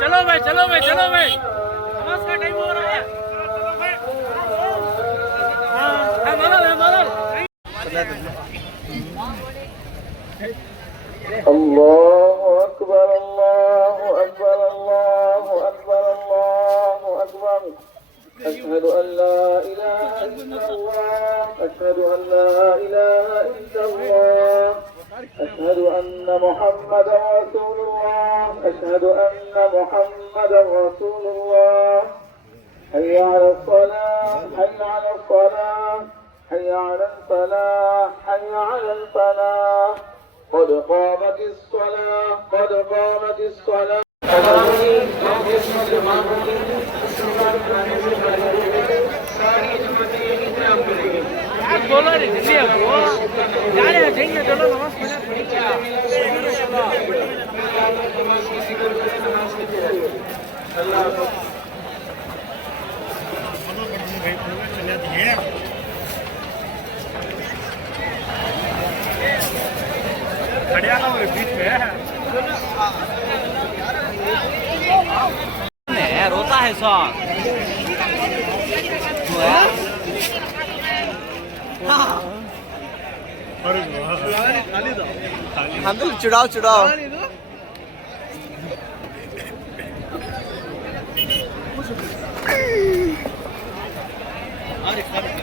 चलो भाई चलो भाई चलो भाई नमाज का टाइम हो रहा है الله أكبر الله أكبر الله أكبر الله أكبر أشهد أن لا إله إلا الله أشهد أن لا إله إلا الله أشهد أن محمدا رسول الله أشهد أن محمدا رسول الله حي على الصلاة حي على الصلاة حي على الفلاح حي على الفلاح قد قامت الصلاة قد قامت الصلاة बोलो रे जल्दी वो जा रहे हैं जाएंगे चलो नमाज खड़िया ना बीच में रोता है सॉन्ग हम तो चुड़ाओ चुड़ाओ अरे